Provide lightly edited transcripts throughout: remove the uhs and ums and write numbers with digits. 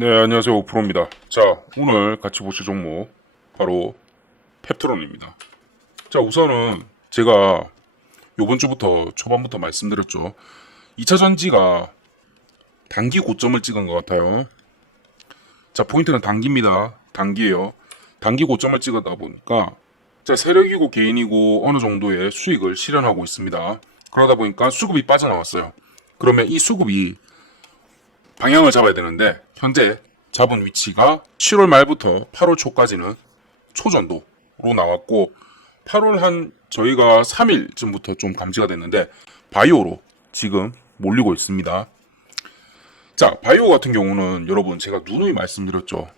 네, 안녕하세요. 오프로입니다. 자, 오늘 같이 보실 종목 바로 펩트론입니다. 자, 우선은 제가 요번 주부터 초반부터 말씀드렸죠. 2차 전지가 단기 고점을 찍은 것 같아요. 자, 포인트는 단기입니다. 단기예요. 단기 고점을 찍었다 보니까 자, 세력이고 개인이고 어느 정도의 수익을 실현하고 있습니다. 그러다 보니까 수급이 빠져나왔어요. 그러면 이 수급이 방향을 잡아야 되는데 현재 잡은 위치가 7월 말부터 8월 초까지는 초전도로 나왔고 8월 한 저희가 3일쯤부터 좀 감지가 됐는데 바이오로 지금 몰리고 있습니다. 자, 바이오 같은 경우는 여러분 제가 누누이 말씀드렸죠.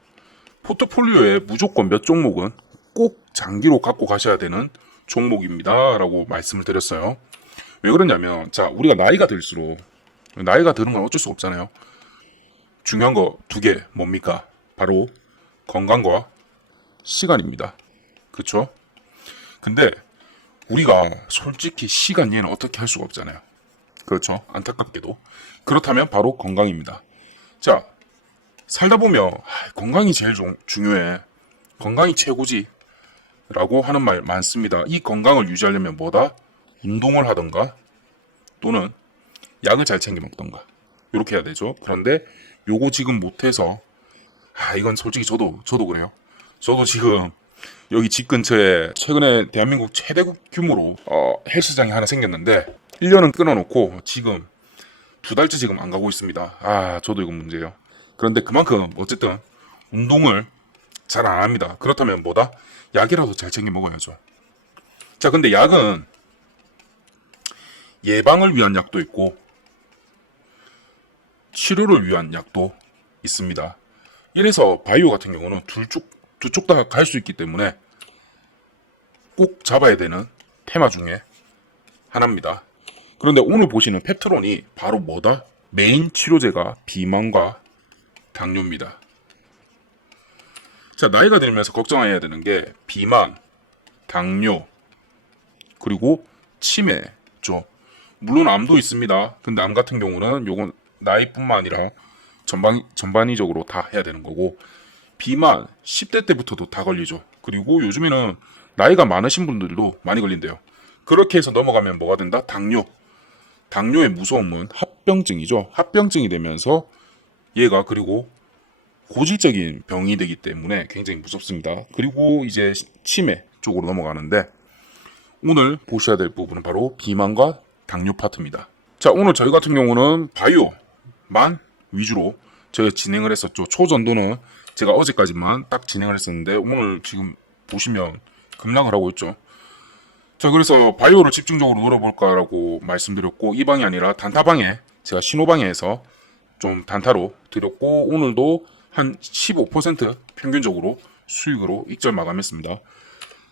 포트폴리오에 무조건 몇 종목은 꼭 장기로 갖고 가셔야 되는 종목입니다 라고 말씀을 드렸어요. 왜 그러냐면 자, 우리가 나이가 들수록 나이가 드는 건 어쩔 수 없잖아요. 중요한 거 두 개 뭡니까? 바로 건강과 시간입니다. 그쵸? 근데 우리가 솔직히 시간 얘는 어떻게 할 수가 없잖아요. 그렇죠? 안타깝게도. 그렇다면 바로 건강입니다. 자, 살다 보면 건강이 제일 중요해. 건강이 최고지. 라고 하는 말 많습니다. 이 건강을 유지하려면 뭐다? 운동을 하던가 또는 약을 잘 챙겨 먹던가 이렇게 해야 되죠. 그런데 요거 지금 못해서 이건 솔직히 저도 그래요. 저도 지금 여기 집 근처에 최근에 대한민국 최대 규모로 헬스장이 하나 생겼는데 1년은 끊어놓고 지금 2달째 지금 안 가고 있습니다. 저도 이건 문제예요. 그런데 그만큼 어쨌든 운동을 잘 안 합니다. 그렇다면 뭐다? 약이라도 잘 챙겨 먹어야죠. 자, 근데 약은 예방을 위한 약도 있고 치료를 위한 약도 있습니다. 이래서 바이오 같은 경우는 두 쪽 다 갈 수 있기 때문에 꼭 잡아야 되는 테마 중에 하나입니다. 그런데 오늘 보시는 펩트론이 바로 뭐다? 메인 치료제가 비만과 당뇨입니다. 자, 나이가 들면서 걱정해야 되는 게 비만, 당뇨, 그리고 치매죠. 물론 암도 있습니다. 근데 암 같은 경우는 요건 나이뿐만 아니라 전반적으로 다 해야 되는 거고 비만 10대 때부터도 다 걸리죠. 그리고 요즘에는 나이가 많으신 분들도 많이 걸린대요. 그렇게 해서 넘어가면 뭐가 된다? 당뇨. 당뇨의 무서움은 합병증이죠. 합병증이 되면서 얘가 그리고 고질적인 병이 되기 때문에 굉장히 무섭습니다. 그리고 이제 치매 쪽으로 넘어가는데 오늘 보셔야 될 부분은 바로 비만과 당뇨 파트입니다. 자, 오늘 저희 같은 경우는 바이오만 위주로 제가 진행을 했었죠. 초전도는 제가 어제까지만 딱 진행을 했었는데 오늘 지금 보시면 급락을 하고 있죠. 자, 그래서 바이오를 집중적으로 노려볼까라고 말씀드렸고 이 방이 아니라 단타방에 제가 신호방에서 좀 단타로 드렸고 오늘도 한 15% 평균적으로 수익으로 익절 마감했습니다.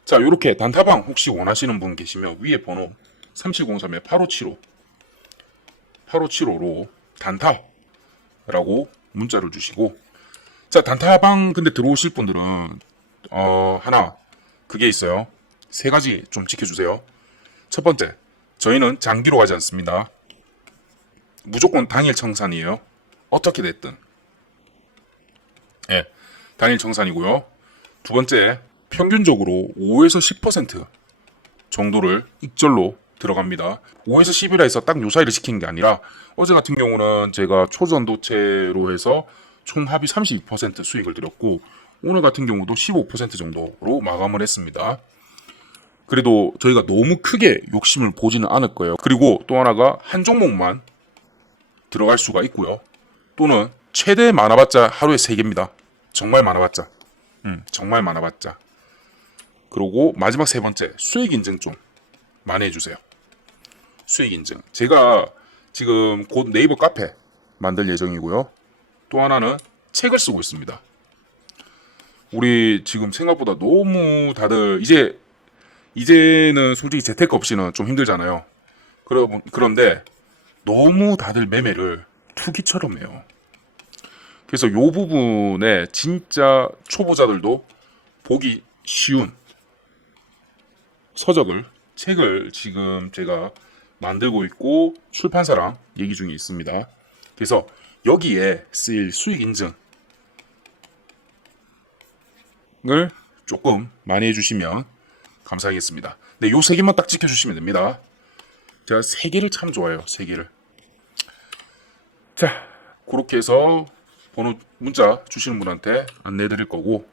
자, 이렇게 단타방 혹시 원하시는 분 계시면 위에 번호 3703-8575 8575로 단타라고 문자를 주시고 자, 단타방 근데 들어오실 분들은 하나 그게 있어요. 세 가지 좀 지켜주세요. 첫 번째, 저희는 장기로 가지 않습니다. 무조건 당일 청산이에요. 어떻게 됐든. 예, 당일 청산이고요. 두 번째, 평균적으로 5에서 10% 정도를 익절로 들어갑니다. 5에서 10이라 해서 딱 요 사이를 시킨 게 아니라 어제 같은 경우는 제가 초전도체로 해서 총 합이 32% 수익을 드렸고 오늘 같은 경우도 15% 정도로 마감을 했습니다. 그래도 저희가 너무 크게 욕심을 보지는 않을 거예요. 그리고 또 하나가 한 종목만 들어갈 수가 있고요. 또는 최대 많아봤자 하루에 3개입니다. 정말 많아봤자. 정말 많아봤자. 그리고 마지막 세 번째, 수익 인증 좀 많이 해주세요. 수익 인증. 제가 지금 곧 네이버 카페 만들 예정이고요. 또 하나는 책을 쓰고 있습니다. 우리 지금 생각보다 너무 다들 이제는 솔직히 재테크 없이는 좀 힘들잖아요. 그런데 너무 다들 매매를 투기처럼 해요. 그래서 요 부분에 진짜 초보자들도 보기 쉬운 책을 지금 제가 만들고 있고 출판사랑 얘기 중에 있습니다. 그래서 여기에 쓰일 수익 인증 조금 많이 해주시면 감사하겠습니다. 네, 요 3개만 딱 지켜주시면 됩니다. 제가 3개를 참 좋아해요. 3개를. 자, 그렇게 해서 번호 문자 주시는 분한테 안내해 드릴 거고,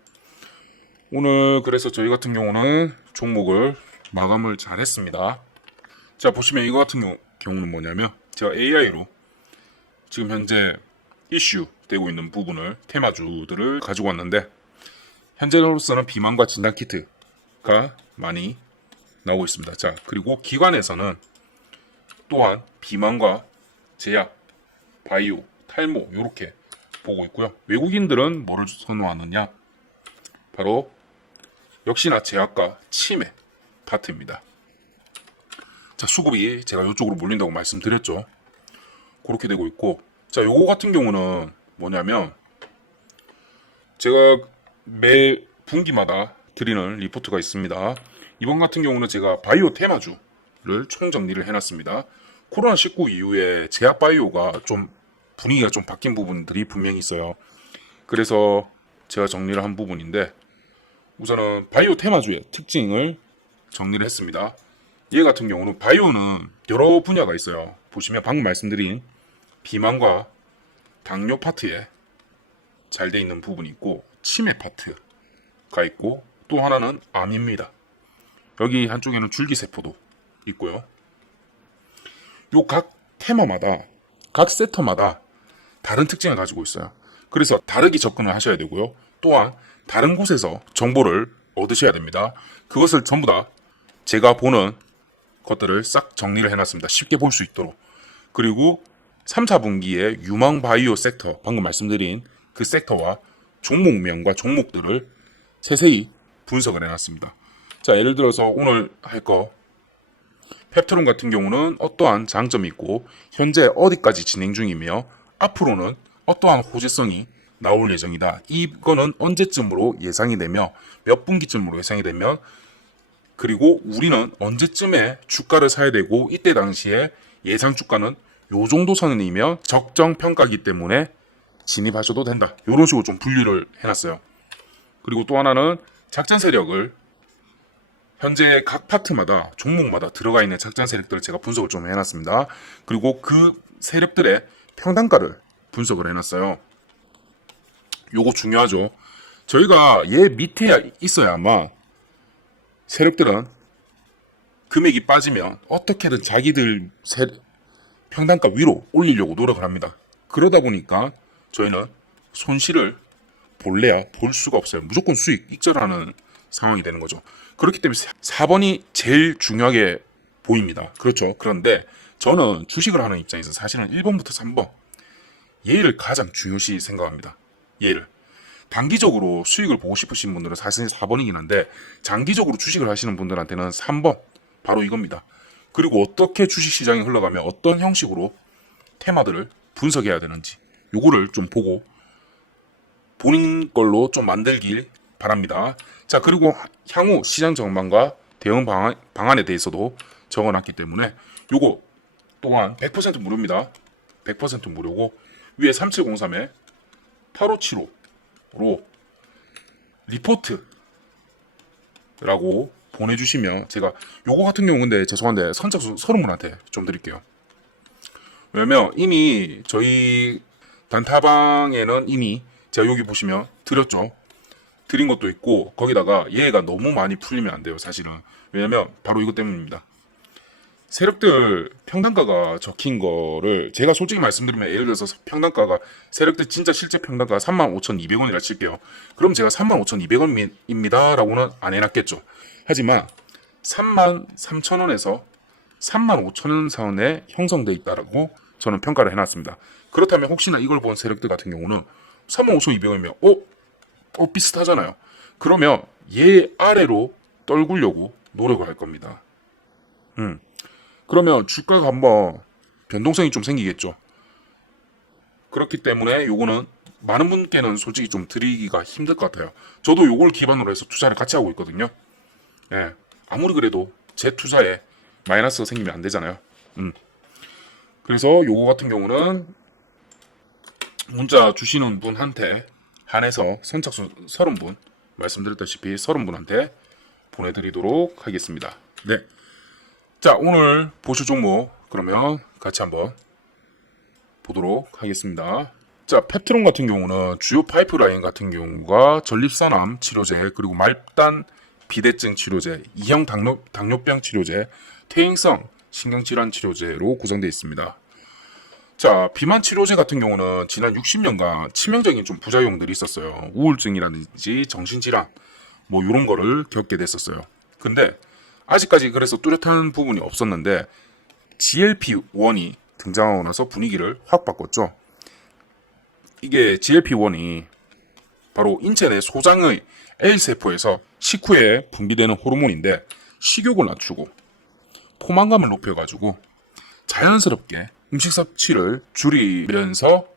오늘 그래서 저희 같은 경우는 종목을 마감을 잘 했습니다. 자, 보시면 이거 같은 경우는 뭐냐면 제가 AI로 지금 현재 이슈 되고 있는 부분을 테마주들을 가지고 왔는데, 현재로서는 비만과 진단 키트가 많이 나오고 있습니다. 자, 그리고 기관에서는 또한 비만과 제약, 바이오, 탈모 이렇게 보고 있고요. 외국인들은 뭐를 선호하느냐? 바로 역시나 제약과 치매 파트입니다. 자, 수급이 제가 이쪽으로 몰린다고 말씀드렸죠. 그렇게 되고 있고, 자, 요거 같은 경우는 뭐냐면 제가 매 분기마다 드리는 리포트가 있습니다. 이번 같은 경우는 제가 바이오 테마주를 총정리를 해놨습니다. 코로나19 이후에 제약 바이오가 좀 분위기가 좀 바뀐 부분들이 분명히 있어요. 그래서 제가 정리를 한 부분인데, 우선은 바이오 테마주의 특징을 정리를 했습니다. 얘 같은 경우는 바이오는 여러 분야가 있어요. 보시면 방금 말씀드린 비만과 당뇨 파트에 잘 돼 있는 부분이 있고, 치매 파트가 있고, 또 하나는 암입니다. 여기 한쪽에는 줄기세포도 있고요. 요 각 테마마다, 각 섹터마다 다른 특징을 가지고 있어요. 그래서 다르게 접근을 하셔야 되고요. 또한 다른 곳에서 정보를 얻으셔야 됩니다. 그것을 전부 다 제가 보는 것들을 싹 정리를 해놨습니다. 쉽게 볼 수 있도록. 그리고 3, 4분기에 유망 바이오 섹터, 방금 말씀드린 그 섹터와 종목명과 종목들을 세세히 분석을 해놨습니다. 자, 예를 들어서 오늘 할 거 펩트론 같은 경우는 어떠한 장점이 있고 현재 어디까지 진행 중이며 앞으로는 어떠한 호재성이 나올 예정이다. 이거는 언제쯤으로 예상이 되며 몇 분기쯤으로 예상이 되면, 그리고 우리는 언제쯤에 주가를 사야 되고 이때 당시에 예상 주가는 요 정도 선이면 적정 평가이기 때문에 진입하셔도 된다. 이런 식으로 좀 분류를 해놨어요. 그리고 또 하나는 작전 세력을 현재 각 파트마다 종목마다 들어가 있는 작전 세력들을 제가 분석을 좀 해놨습니다. 그리고 그 세력들의 평단가를 분석을 해놨어요. 요거 중요하죠. 저희가 얘 밑에 있어야만 세력들은 금액이 빠지면 어떻게든 자기들 평단가 위로 올리려고 노력을 합니다. 그러다 보니까 저희는 손실을 볼래야 볼 수가 없어요. 무조건 수익 익절하는 상황이 되는 거죠. 그렇기 때문에 4번이 제일 중요하게 보입니다. 그렇죠. 그런데 저는 주식을 하는 입장에서 사실은 1번부터 3번 얘를 가장 중요시 생각합니다. 얘를 단기적으로 수익을 보고 싶으신 분들은 사실 4번이긴 한데, 장기적으로 주식을 하시는 분들한테는 3번 바로 이겁니다. 그리고 어떻게 주식시장이 흘러가며 어떤 형식으로 테마들을 분석해야 되는지 요거를 좀 보고 본인 걸로 좀 만들길 바랍니다. 자, 그리고 향후 시장 전망과 대응 방안에 대해서도 적어놨기 때문에 요거 또한 100% 무료입니다. 100% 무료고, 위에 3703에 8575로 리포트라고 보내주시면 제가 요거 같은 경우 근데 죄송한데 선착순 30분한테 좀 드릴게요. 왜냐면 이미 저희 단타방에는 이미 제가 여기 보시면 드렸죠. 드린 것도 있고, 거기다가 얘가 너무 많이 풀리면 안 돼요. 사실은. 왜냐면 바로 이것 때문입니다. 세력들 평단가가 적힌 거를 제가 솔직히 말씀드리면, 예를 들어서 평단가가 세력들 진짜 실제 평단가가 35,200원이라 칠게요. 그럼 제가 35,200원입니다 라고는 안 해놨겠죠. 하지만 33,000원에서 35,000원 선에 형성되어 있다라고 저는 평가를 해놨습니다. 그렇다면 혹시나 이걸 본 세력들 같은 경우는 35,200원이면 비슷하잖아요. 그러면 얘 아래로 떨구려고 노력을 할 겁니다. 그러면 주가가 한번 변동성이 좀 생기겠죠. 그렇기 때문에 요거는 많은 분께는 솔직히 좀 드리기가 힘들 것 같아요. 저도 요걸 기반으로 해서 투자를 같이 하고 있거든요. 예, 아무리 그래도 제 투자에 마이너스가 생기면 안 되잖아요. 그래서 요거 같은 경우는 문자 주시는 분한테 한해서 선착순 30분 말씀드렸다시피 30분한테 보내드리도록 하겠습니다. 네. 자, 오늘 보실 종목 그러면 같이 한번 보도록 하겠습니다. 자, 펩트론 같은 경우는 주요 파이프라인 같은 경우가 전립선암 치료제, 그리고 말단 비대증 치료제, 2형 당뇨병 치료제, 퇴행성 신경질환 치료제로 구성되어 있습니다. 자, 비만 치료제 같은 경우는 지난 60년간 치명적인 좀 부작용들이 있었어요. 우울증이라든지 정신질환 뭐 이런 거를 겪게 됐었어요. 근데 아직까지 그래서 뚜렷한 부분이 없었는데 GLP-1이 등장하고 나서 분위기를 확 바꿨죠. 이게 GLP-1이 바로 인체 내 소장의 A세포에서 식후에 분비되는 호르몬인데 식욕을 낮추고 포만감을 높여가지고 자연스럽게 음식 섭취를 줄이면서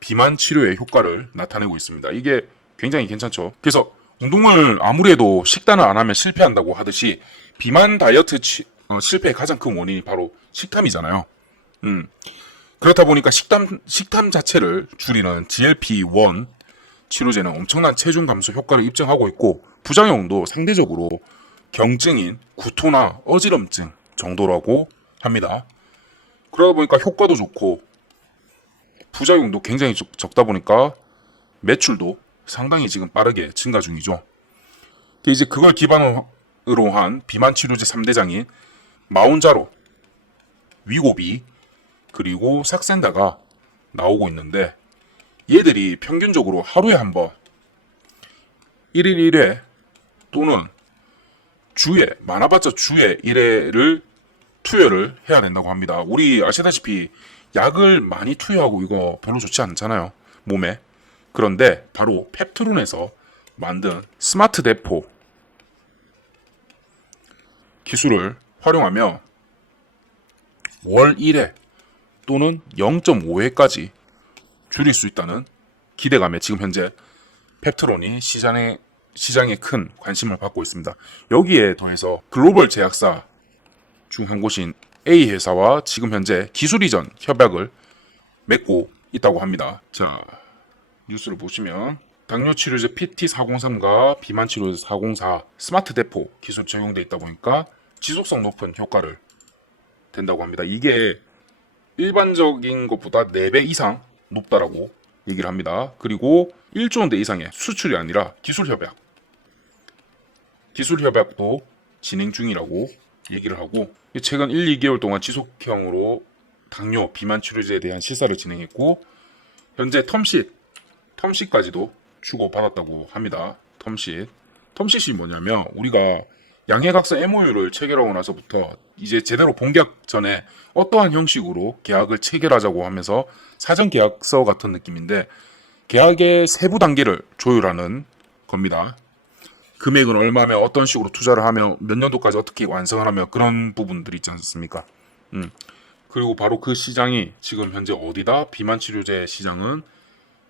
비만 치료의 효과를 나타내고 있습니다. 이게 굉장히 괜찮죠. 그래서 운동을 아무리 해도 식단을 안 하면 실패한다고 하듯이 비만 다이어트 실패의 가장 큰 원인이 바로 식탐이잖아요. 그렇다 보니까 식탐 자체를 줄이는 GLP-1 치료제는 엄청난 체중 감소 효과를 입증하고 있고 부작용도 상대적으로 경증인 구토나 어지럼증 정도라고 합니다. 그러다 보니까 효과도 좋고 부작용도 굉장히 적다 보니까 매출도 상당히 지금 빠르게 증가 중이죠. 이제 그걸 기반으로 한 비만 치료제 3대장인 마운자로, 위고비, 그리고 삭센다가 나오고 있는데 얘들이 평균적으로 하루에 한 번 1일 1회 또는 주에 많아봤자 주에 1회를 투여를 해야 된다고 합니다. 우리 아시다시피 약을 많이 투여하고 이거 별로 좋지 않잖아요, 몸에. 그런데 바로 펩트론에서 만든 스마트 대포 기술을 활용하며 월 1회 또는 0.5회까지 줄일 수 있다는 기대감에 지금 현재 펩트론이 시장에 큰 관심을 받고 있습니다. 여기에 더해서 글로벌 제약사 중 한 곳인 A 회사와 지금 현재 기술 이전 협약을 맺고 있다고 합니다. 자, 뉴스를 보시면 당뇨 치료제 PT403과 비만 치료제 404 스마트 대포 기술 적용돼 있다 보니까 지속성 높은 효과를 된다고 합니다. 이게 일반적인 것보다 4배 이상 높다라고 얘기를 합니다. 그리고 1조 원대 이상의 수출이 아니라 기술 협약도 진행 중이라고 얘기를 하고, 최근 1, 2개월 동안 지속형으로 당뇨, 비만 치료제에 대한 실사를 진행했고 현재 텀쉿까지도 주고받았다고 합니다. 텀쉿이 뭐냐면 우리가 양해각서 MOU를 체결하고 나서부터 이제 제대로 본계약 전에 어떠한 형식으로 계약을 체결하자고 하면서 사전 계약서 같은 느낌인데 계약의 세부 단계를 조율하는 겁니다. 금액은 얼마며 어떤 식으로 투자를 하며 몇 년도까지 어떻게 완성을 하며 그런 부분들이 있지 않습니까? 그리고 바로 그 시장이 지금 현재 어디다? 비만 치료제 시장은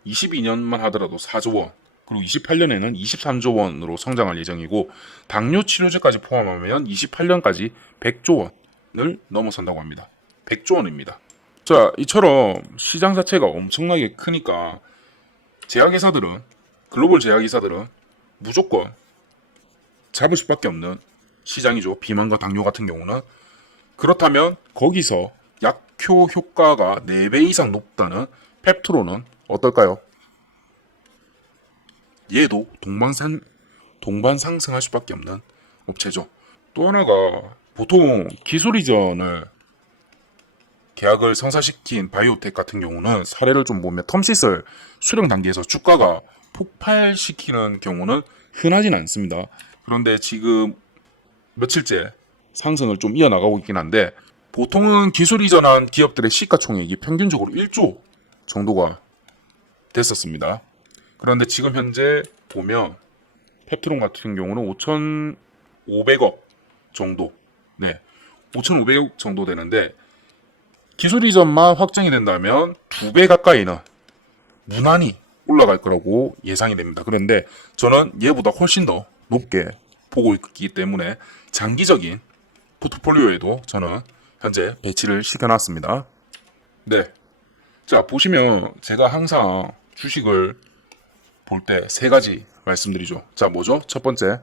22년만 하더라도 4조 원, 그리고 28년에는 23조 원으로 성장할 예정이고 당뇨 치료제까지 포함하면 28년까지 100조 원을 넘어선다고 합니다. 100조 원입니다. 자, 이처럼 시장 자체가 엄청나게 크니까 글로벌 제약회사들은 무조건 잡을 수밖에 없는 시장이죠. 비만과 당뇨 같은 경우는. 그렇다면 거기서 약효 효과가 4배 이상 높다는 펩트론은 어떨까요? 얘도 동반 상승할 수밖에 없는 업체죠. 또 하나가 보통 기술 이전을 계약을 성사시킨 바이오텍 같은 경우는 사례를 좀 보면 텀쉿을 수령 단계에서 주가가 폭발시키는 경우는 흔하진 않습니다. 그런데 지금 며칠째 상승을 좀 이어나가고 있긴 한데 보통은 기술 이전한 기업들의 시가총액이 평균적으로 1조 정도가 됐었습니다. 그런데 지금 현재 보면 펩트론 같은 경우는 5,500억 정도, 5,500억 정도 되는데 기술 이전만 확정이 된다면 2배 가까이는 무난히 올라갈 거라고 예상이 됩니다. 그런데 저는 얘보다 훨씬 더 높게 보고 있기 때문에 장기적인 포트폴리오에도 저는 현재 배치를 시켜놨습니다. 네. 자, 보시면 제가 항상 주식을 볼 때 3가지 말씀드리죠. 자, 뭐죠? 첫 번째,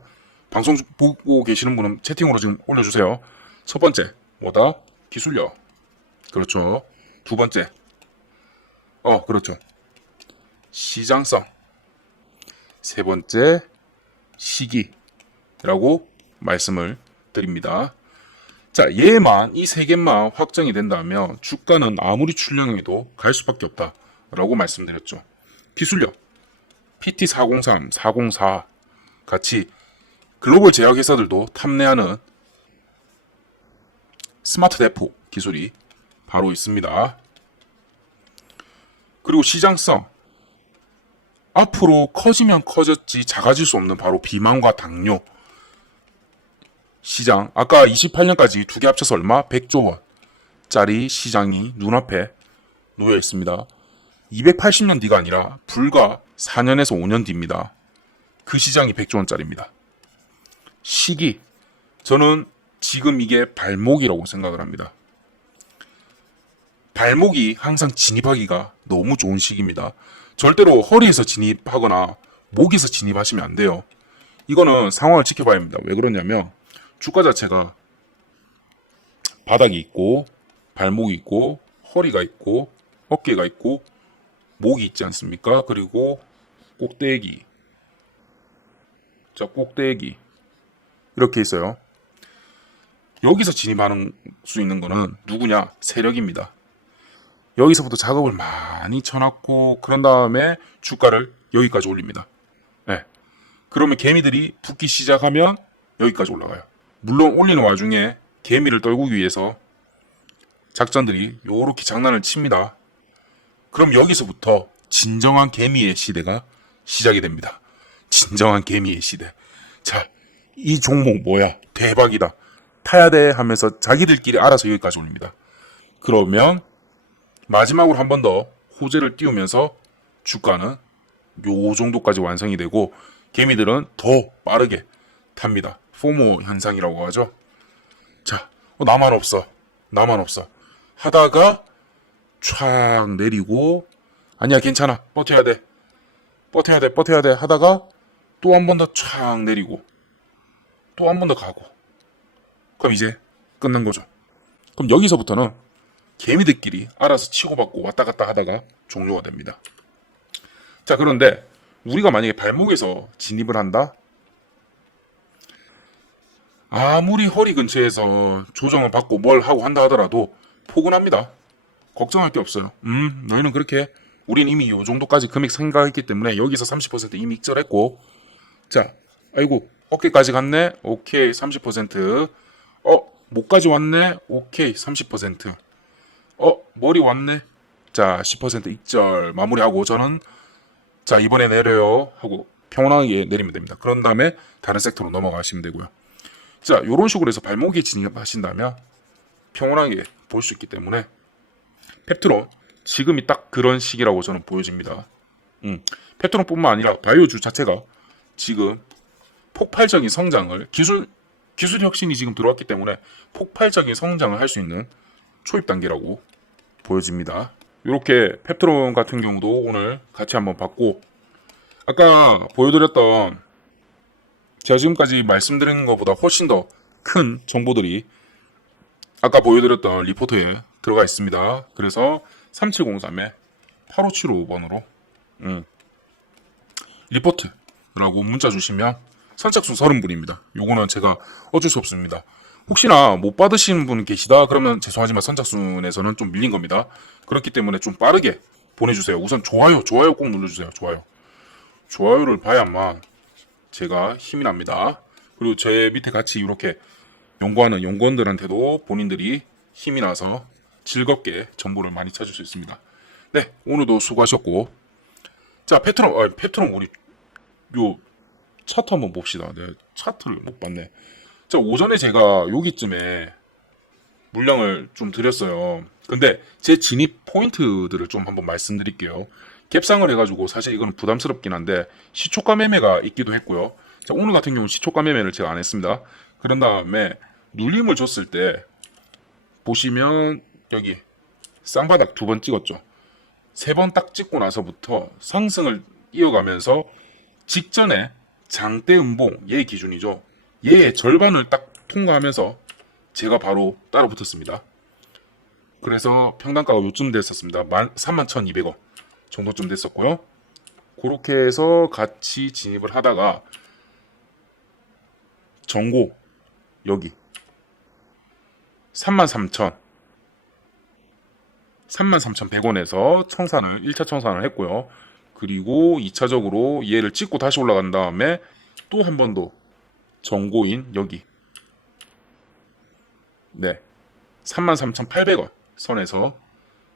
방송 보고 계시는 분은 채팅으로 지금 올려주세요. 첫 번째, 뭐다? 기술력. 그렇죠. 두 번째, 그렇죠. 시장성. 세 번째, 시기라고 말씀을 드립니다. 자, 이 세 개만 확정이 된다면 주가는 아무리 출렁해도 갈 수밖에 없다라고 말씀드렸죠. 기술력, PT403, 404 같이 글로벌 제약회사들도 탐내하는 스마트 대포 기술이 바로 있습니다. 그리고 시장성, 앞으로 커지면 커졌지 작아질 수 없는 바로 비만과 당뇨 시장. 아까 28년까지 두 개 합쳐서 얼마? 100조 원짜리 시장이 눈앞에 놓여 있습니다. 280년 뒤가 아니라 불과 4년에서 5년 뒤입니다. 그 시장이 100조 원짜리입니다. 시기, 저는 지금 이게 발목이라고 생각을 합니다. 발목이 항상 진입하기가 너무 좋은 시기입니다. 절대로 허리에서 진입하거나 목에서 진입하시면 안 돼요. 이거는 상황을 지켜봐야 합니다. 왜 그러냐면 주가 자체가 바닥이 있고 발목이 있고 허리가 있고 어깨가 있고 목이 있지 않습니까? 그리고 꼭대기, 자, 꼭대기 이렇게 있어요. 여기서 진입하는 수 있는 거는 누구냐? 세력입니다. 여기서부터 작업을 많이 쳐놨고 그런 다음에 주가를 여기까지 올립니다. 네. 그러면 개미들이 붙기 시작하면 여기까지 올라가요. 물론 올리는 와중에 개미를 떨구기 위해서 작전들이 요렇게 장난을 칩니다. 그럼 여기서부터 진정한 개미의 시대가 시작이 됩니다. 진정한 개미의 시대. 자, 이 종목 뭐야? 대박이다. 타야 돼 하면서 자기들끼리 알아서 여기까지 올립니다. 그러면 마지막으로 한 번 더 호재를 띄우면서 주가는 요 정도까지 완성이 되고 개미들은 더 빠르게 탑니다. 포모 현상이라고 하죠. 자, 나만 없어 하다가 촥 내리고 아니야 괜찮아 버텨야 돼 하다가 또 한 번 더 촥 내리고 또 한 번 더 가고 그럼 이제 끝난 거죠. 그럼 여기서부터는 개미들끼리 알아서 치고받고 왔다 갔다 하다가 종료가 됩니다. 자, 그런데 우리가 만약에 발목에서 진입을 한다? 아무리 허리 근처에서 조정을 받고 뭘 하고 한다 하더라도 포근합니다. 걱정할 게 없어요. 너희는 그렇게 우린 이미 이 정도까지 금액 생각했기 때문에 여기서 30% 이미 익절했고 자, 아이고 어깨까지 갔네? 오케이 30%. 목까지 왔네? 오케이 30%. 머리 왔네? 자 10% 익절 마무리하고 저는 자 이번에 내려요 하고 평온하게 내리면 됩니다. 그런 다음에 다른 섹터로 넘어가시면 되고요. 자, 이런 식으로 해서 발목에 진입하신다면 평온하게 볼 수 있기 때문에 펩트론 지금이 딱 그런 시기라고 저는 보여집니다. 펩트론뿐만 아니라 바이오주 자체가 지금 폭발적인 성장을 기술 혁신이 지금 들어왔기 때문에 폭발적인 성장을 할 수 있는 초입 단계라고 보여집니다. 이렇게 펩트론 같은 경우도 오늘 같이 한번 봤고 아까 보여드렸던 제가 지금까지 말씀드린 것보다 훨씬 더 큰 정보들이 아까 보여드렸던 리포트에 들어가 있습니다. 그래서 3703에 8575번으로 리포트라고 문자 주시면 선착순 30분입니다. 요거는 제가 어쩔 수 없습니다. 혹시나 못 받으시는 분 계시다 그러면 죄송하지만 선착순에서는 좀 밀린 겁니다. 그렇기 때문에 좀 빠르게 보내주세요. 우선 좋아요 꼭 눌러주세요. 좋아요를 봐야만 제가 힘이 납니다. 그리고 제 밑에 같이 이렇게 연구하는 연구원들한테도 본인들이 힘이 나서 즐겁게 정보를 많이 찾을 수 있습니다. 네, 오늘도 수고하셨고 자 펩트론 우리 요 차트 한번 봅시다. 네, 차트를 못 봤네. 자, 오전에 제가 여기쯤에 물량을 좀 드렸어요. 근데 제 진입 포인트들을 좀 한번 말씀드릴게요. 갭상을 해가지고 사실 이거는 부담스럽긴 한데 시초가 매매가 있기도 했고요. 자, 오늘 같은 경우는 시초가 매매를 제가 안 했습니다. 그런 다음에 눌림을 줬을 때 보시면 여기 쌍바닥 2번 찍었죠. 3번 딱 찍고 나서부터 상승을 이어가면서 직전에 장대 음봉 얘 기준이죠. 얘의 절반을 딱 통과하면서 제가 바로 따라 붙었습니다. 그래서 평단가가 요쯤 됐었습니다. 31,200원 정도쯤 됐었고요. 그렇게 해서 같이 진입을 하다가 전고 여기 33,100원에서 청산을 1차 청산을 했고요. 그리고 2차적으로 얘를 찍고 다시 올라간 다음에 또 한 번 더 전고인 여기 33,800원 선에서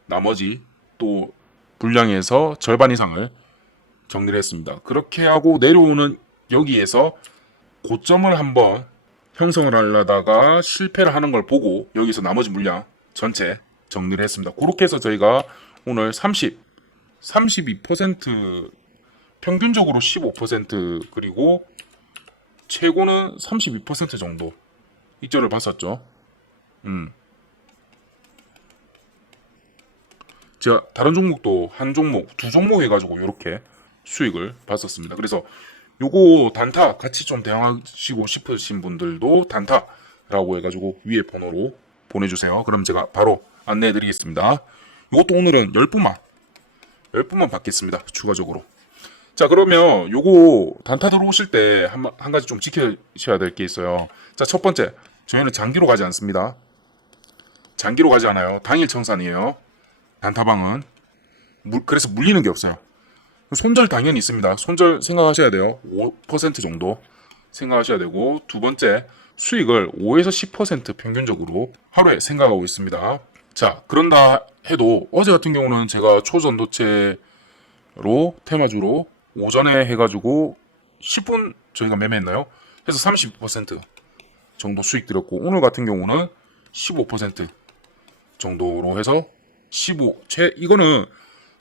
나머지 또 분량에서 절반 이상을 정리를 했습니다. 그렇게 하고 내려오는 여기에서 고점을 한번 형성을 하려다가 실패를 하는 걸 보고 여기서 나머지 물량 전체 정리를 했습니다. 그렇게 해서 저희가 오늘 32% 평균적으로 15% 그리고 최고는 32% 정도 익절을 봤었죠. 제가 다른 종목도 한 종목, 두 종목 해가지고 이렇게 수익을 봤었습니다. 그래서 요거 단타 같이 좀 대응하시고 싶으신 분들도 단타라고 해가지고 위에 번호로 보내주세요. 그럼 제가 바로 안내해 드리겠습니다. 요것도 오늘은 10분만 받겠습니다. 추가적으로. 자, 그러면 요거 단타 들어오실 때 한 가지 좀 지켜셔야 될 게 있어요. 자, 첫 번째, 저희는 장기로 가지 않습니다. 장기로 가지 않아요. 당일 청산이에요. 단타방은. 그래서 물리는 게 없어요. 손절 당연히 있습니다. 손절 생각하셔야 돼요. 5% 정도 생각하셔야 되고, 두 번째, 수익을 5에서 10% 평균적으로 하루에 생각하고 있습니다. 자, 그런다 해도 어제 같은 경우는 제가 초전도체로 테마주로 오전에 해가지고 10분 저희가 매매했나요? 해서 32% 정도 수익 드렸고, 오늘 같은 경우는 15% 정도로 해서 이거는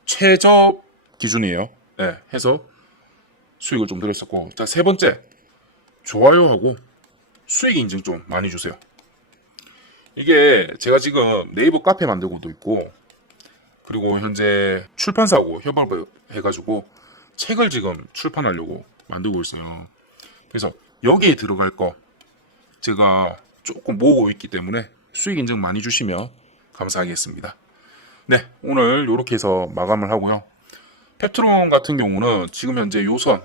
최저 기준이에요. 네, 해서 수익을 좀 드렸었고, 자, 세 번째, 좋아요하고 수익 인증 좀 많이 주세요. 이게 제가 지금 네이버 카페 만들고도 있고, 그리고 현재 출판사하고 협업을 해가지고 책을 지금 출판하려고 만들고 있어요. 그래서 여기에 들어갈 거 제가 조금 모으고 있기 때문에 수익 인증 많이 주시면 감사하겠습니다. 네, 오늘 이렇게 해서 마감을 하고요. 펩트론 같은 경우는 지금 현재 요선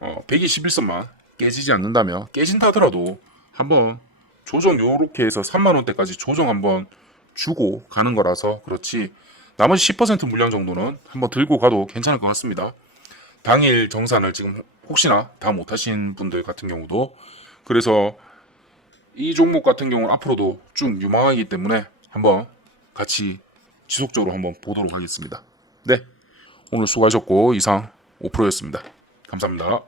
121선만 깨지지 않는다면, 깨진다 하더라도 한번 조정 요렇게 해서 3만원대까지 조정 한번 주고 가는 거라서 그렇지, 나머지 10% 물량 정도는 한번 들고 가도 괜찮을 것 같습니다. 당일 정산을 지금 혹시나 다 못하신 분들 같은 경우도, 그래서 이 종목 같은 경우는 앞으로도 쭉 유망하기 때문에 한번 같이 지속적으로 한번 보도록 하겠습니다. 네, 오늘 수고하셨고 이상 5%였습니다. 감사합니다.